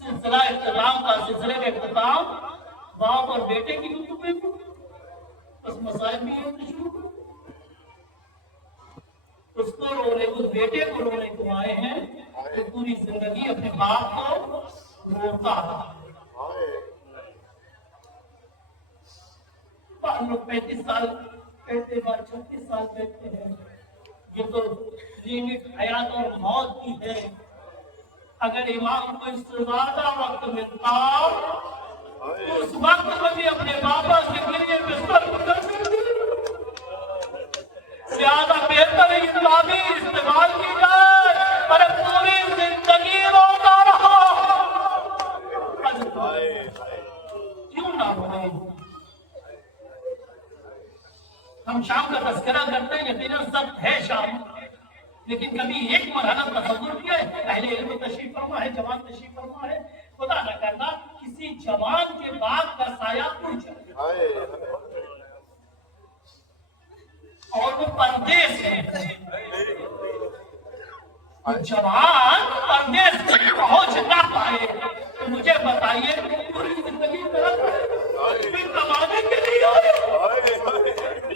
सिलसिला इख्तिताम का सिलसिले का इख्तिताम बाप और बेटे की गुफ्तगू को बस मसाइल भी शुरू करो। उसको रोने, उस बेटे को रोने को आए हैं तो पूरी जिंदगी अपने बाप को रोता है। लोग 35 साल कहते, 36 साल कहते हैं। ये तो लिमिट हयात और मौत की है। अगर इमाम को इससे ज्यादा वक्त मिलता तो उस वक्त में भी अपने बाबा से गिरिए बिस्तर ज्यादा बेहतर इस्लामी इस्तेमाल की जाए। पर पूरी जिंदगी रोता रहा, क्यों ना रोए? हम शाम का तस्करा करते हैं, यकीनन सब है शाम, लेकिन कभी एक मरहला तसव्वुर किया है? पहले इल्म तशरीफ फरमा है, जवान तशरीफ फरमा है, खुदा न करना किसी जवान के बाद का साया उड़ जाए और वो परदेश है। जवान परदेश में पहुंच ना पाए तो मुझे बताइए पूरी जिंदगी कमाने के लिए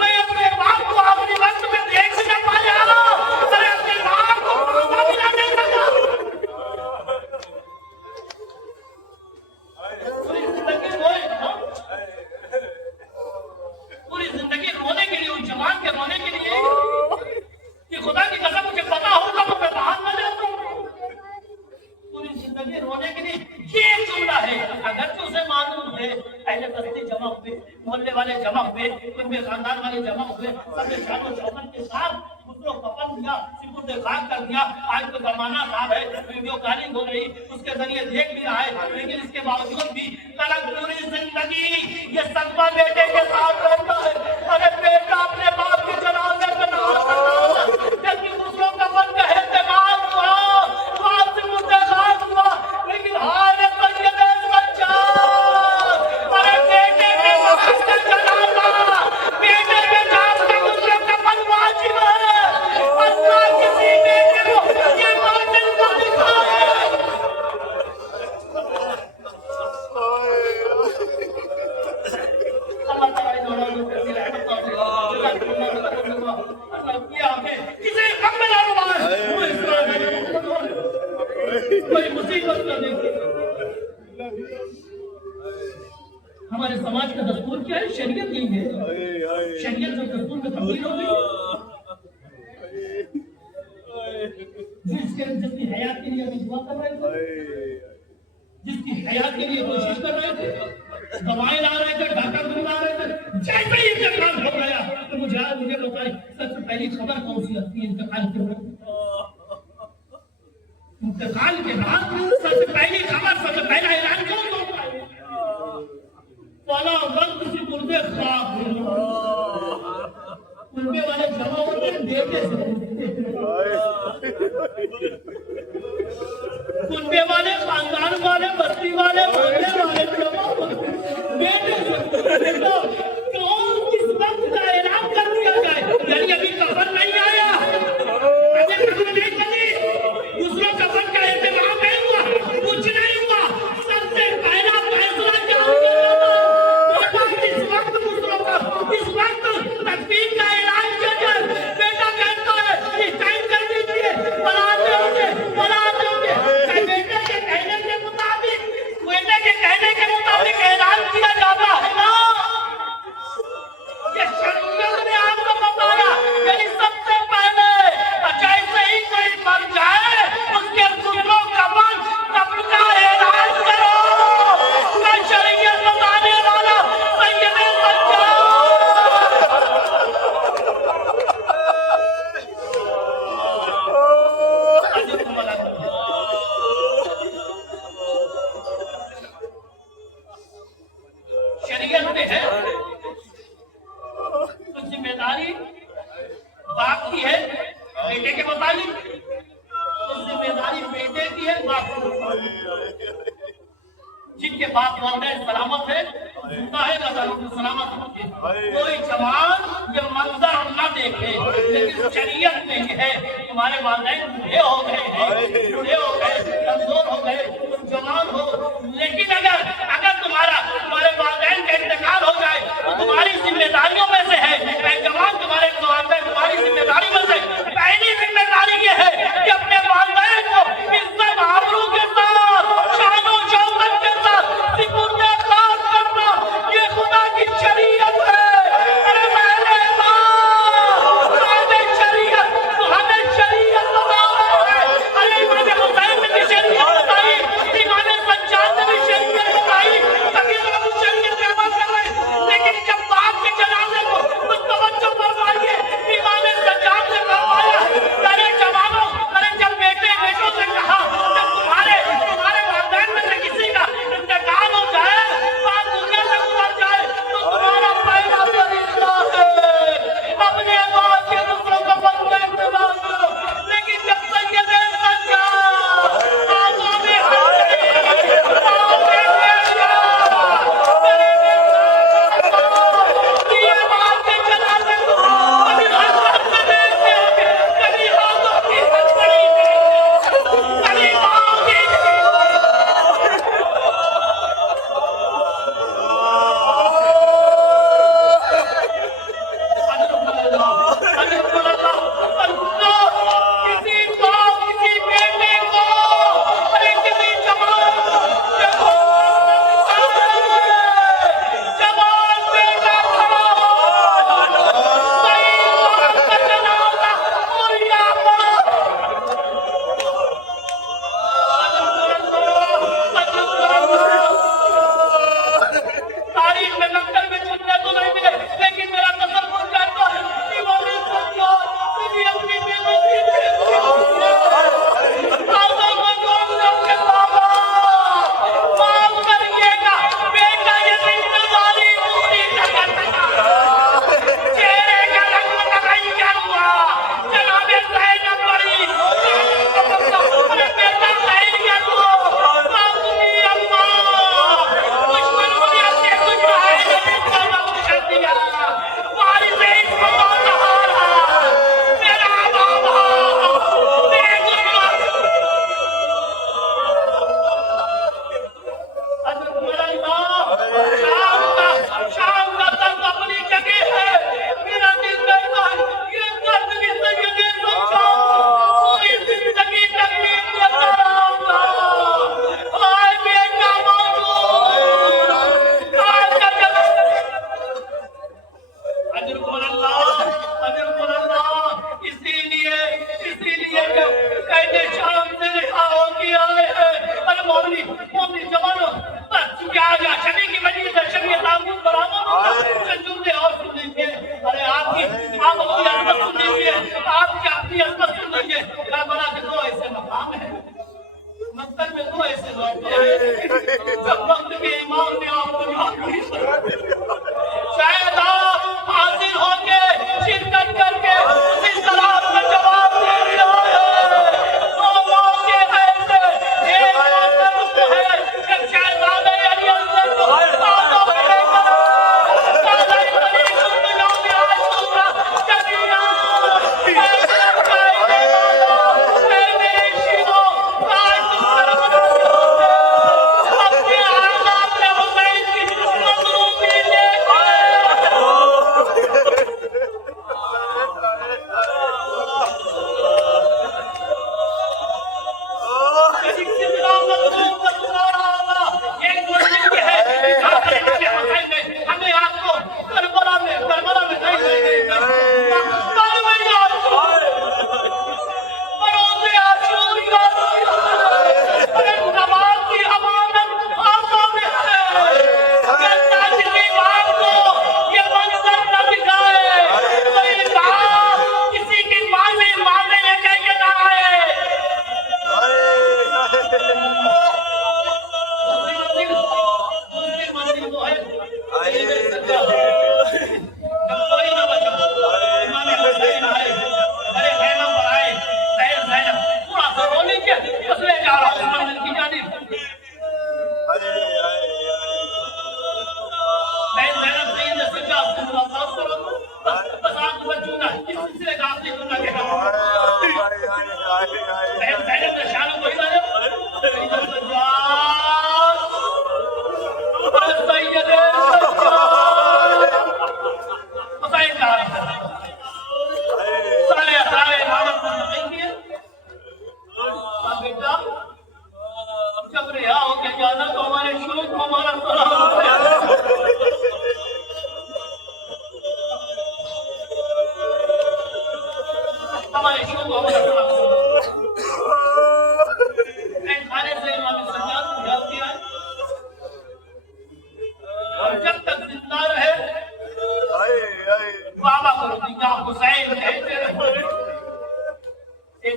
मैं अपने बाप को अपनी वक्त में देख न पाया, मैं अपने बाप को भी ना देख सका। पूरी जिंदगी रोए, पूरी जिंदगी रोने के लिए, उस जवान के रोने के लिए कि खुदा की कसम मुझे पता होगा तो मैं बाहर न जाता हूँ। पूरी जिंदगी रोने के लिए ये जुमला है। अगर तो उसे मालूम है पहले बस्ती जमा हुए, मोहल्ले वाले जमा हुए, उनके खानदान वाले जमा हुए, सबने शान शौकत के साथ दूसरों को कफन दिया, सिपुर्द खाक कर दिया। आज तो जमाना साहब है, वीडियो कॉलिंग हो रही, उसके जरिए देख भी रहा है, लेकिन इसके बावजूद भी कलक पूरी जिंदगी ये सदमा बेटे के साथ रहता है। अरे बेटा अपने बाप की जनाजे पे नमाज पढ़ता, जबकि दूसरों का मन का एहतमाम हुआ, बाप से मुलाकात हुआ, लेकिन हाल सैयद बच्चा अरे बेटे के नमाज का जनाजा, बेटे के नाम से दूसरों का मन वाजिब है। अल्लाह किसी बेटे को ये मंजिल को दिखाए। कोई मुसीबत न देखे। हमारे समाज का दस्तूर क्या है? शरीयत नहीं है। शरीयत जो दस्तूर में तब्दील हो गई, जिसकी हयात के लिए अभी दुआ कर रहे थे, जिसकी हयात के लिए कोशिश कर रहे थे, दवाएं ला रहे थे, डॉक्टर बुला रहे थे, जैसे ही इंतकाल हो गया तो मुझे बताइए सबसे पहली खबर कौन सी लगती है इंतकाल के बाद? इंतकाल के बाद सबसे पहली खबर, सबसे पहला ऐलान कौन होता है? फला वक्त से मुर्दे खराब मुर्दे वाले जमा होते हैं बेटे से, कुनबे वाले, खानदान वाले, बस्ती वाले, मोहल्ले वाले जमा होते हैं बेटे से। कौन किस वक्त का ऐलान कर दिया जाए? यानी अभी खबर नहीं आया, अभी खबर नहीं चली, दूसरों खबर का इंतजाम नहीं हुआ, कुछ नहीं हुआ। सबसे पहला फैसला क्या होगा? इस वक्त दूसरों का, इस वक्त तकदीर का ऐलान किया जाए। बेटा कहता है इस टाइम कर दीजिए, बनाते होंगे। बेटे के कहने के मुताबिक ऐलान किया जाता है ना। ये शरीयत ने आपको बताया कि सबसे पहले जैसे ही कोई मर जाए उसके दूसरों कफन कब्र का ऐलान करो। मैं शरीयत बताने वाला सैयद सज्जाद। शरीयत में है तो जिम्मेदारी बाप की है बेटे के मुताबिक, तो जिम्मेदारी बेटे की है बाप की। जिनके बाप वालिदैन सलामत है, जिंदा है, सलामत होंगे। कोई जवान ये मंजर न देखे, लेकिन शरीयत में ये है तुम्हारे वालिदैन बूढ़े हो गए हैं, बूढ़े हो गए, कमजोर हो गए, तुम जवान हो, से लौटते हैं जब वक्त के इमाम ने आपको याद नहीं शायद आप हाजिर होके शिरकत करके उसी सलाम का जवाब दे दिया तो मौके ऐसे एक मौका है जब शहजादे अली अंदर को आदम करेगा सादा इतनी दुनिया में आशूरा कबीरा हमें आपको करबला में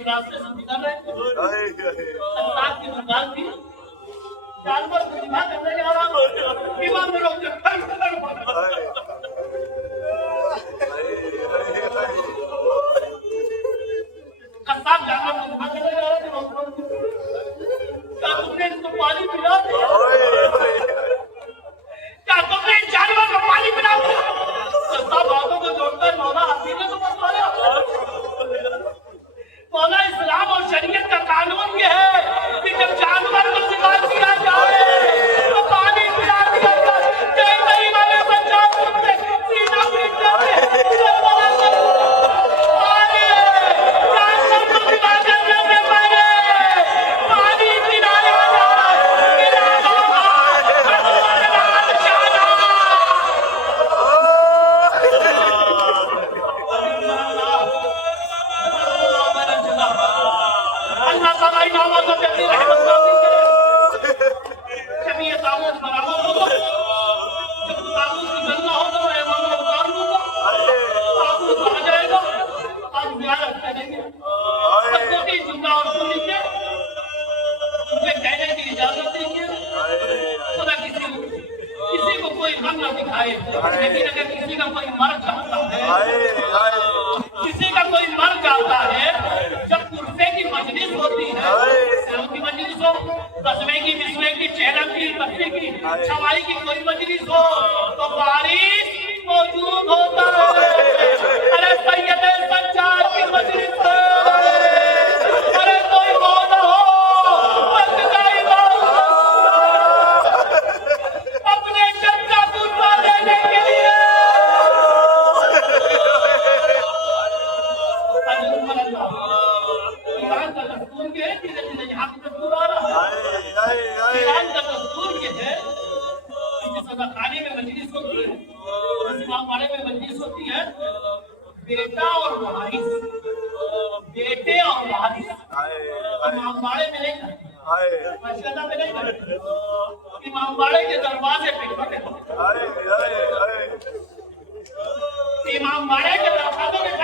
रास्ते से निकल रहे अल्लाह की दुकान थी जानवर को निभा करने जा रहा विमान में लोग कसाब जानवर को निभा करने जा रहा थे क्या तुमने इसको पानी पिला क्या तुमने जानवर को पानी पिला कसाब बातों को जोड़कर मौला हाथी ने तो बताया मौला इस्लाम और शरीयत का कानून ये है कि जब जानवर को शिकार किया जाए तो पानी पिला दिया जाए कई कई वाले बच्चा पूछते सीधा पीटते जानवर को शिकार करने से पहले पानी पिलाया जाए अल्लाह ताला इमामों को जल्दी रहमत करे जब ये ताबूत बराबर होगा जब ताबूत निकलना होगा मैं इमामों को उतार दूंगा ताबूत आ जाएगा आप ज़ियारत करेंगे सबको की जुदा और सुनी के मुझे कहने की इजाजत देंगे खुदा किसी को कोई गम न दिखाए लेकिन अगर किसी का कोई मर जाता है किसी का कोई मर जाता है जब कुर्से की मजलिस होती है सेरों की मजलिस हो 10वें की 20वें की 6वें की 10वीं की छवाई की कोई मजलिस हो तो बारिश मौजूद होता है अरे सैयद सज्जाद की मजलिस है अरे कोई मौला हो वक्त का इमाम अपने जन का कुर्बा देने के लिए ईरान का दस्तूर ये है धीरे धीरे यहाँ की दस्तूर आ रहा है ईरान का दस्तूर ये है कि जिस खाने में मजलिस होती है जिस इमामबाड़े में मजलिस होती है बेटा और वारिस बेटे और वारिस इमामबाड़े में नहीं करते मस्जिद में नहीं करते इमामबाड़े के दरवाजे पे करते इमामबाड़े के दरवाजे में